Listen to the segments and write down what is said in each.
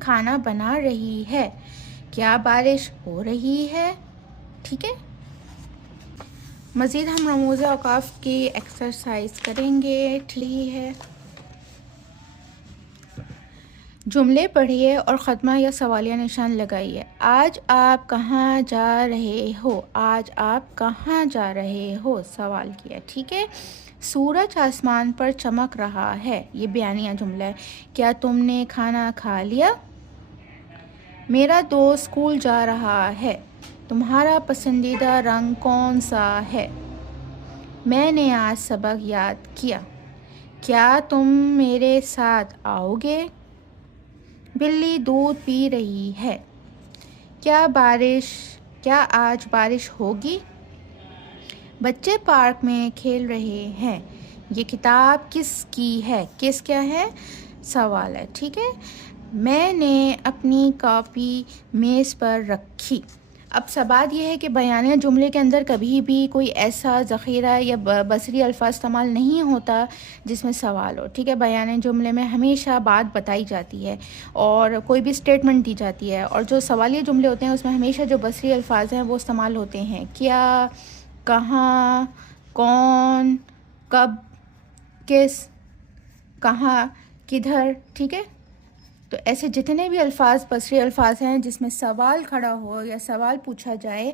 کھانا بنا رہی ہے. کیا بارش ہو رہی ہے؟ ٹھیک ہے. مزید ہم رموز اوقاف کی ایکسرسائز کریں گے. ٹھیک ہے. جملے پڑھیے اور خاتمہ یا سوالیہ نشان لگائیے. آج آپ کہاں جا رہے ہو؟ آج آپ کہاں جا رہے ہو؟ سوال کیا. ٹھیک ہے. سورج آسمان پر چمک رہا ہے. یہ بیانیہ جملہ ہے. کیا تم نے کھانا کھا لیا؟ میرا دوست اسکول جا رہا ہے. تمہارا پسندیدہ رنگ کون سا ہے؟ میں نے آج سبق یاد کیا. کیا تم میرے ساتھ آؤ گے؟ بلی دودھ پی رہی ہے. کیا آج بارش ہوگی؟ بچے پارک میں کھیل رہے ہیں. یہ کتاب کس کی ہے؟ کس کیا ہے؟ سوال ہے. ٹھیک ہے. میں نے اپنی کاپی میز پر رکھی. اب سوال یہ ہے کہ بیانیہ جملے کے اندر کبھی بھی کوئی ایسا ذخیرہ یا بصری الفاظ استعمال نہیں ہوتا جس میں سوال ہو. ٹھیک ہے. بیانیہ جملے میں ہمیشہ بات بتائی جاتی ہے اور کوئی بھی اسٹیٹمنٹ دی جاتی ہے، اور جو سوالیہ جملے ہوتے ہیں اس میں ہمیشہ جو بصری الفاظ ہیں وہ استعمال ہوتے ہیں. کیا، کہاں، کون، کب، کس، کہاں، کدھر. ٹھیک ہے. تو ایسے جتنے بھی الفاظ بصری الفاظ ہیں جس میں سوال کھڑا ہو یا سوال پوچھا جائے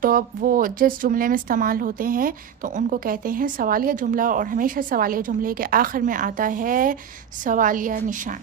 تو وہ جس جملے میں استعمال ہوتے ہیں تو ان کو کہتے ہیں سوالیہ جملہ، اور ہمیشہ سوالیہ جملے کے آخر میں آتا ہے سوالیہ نشان.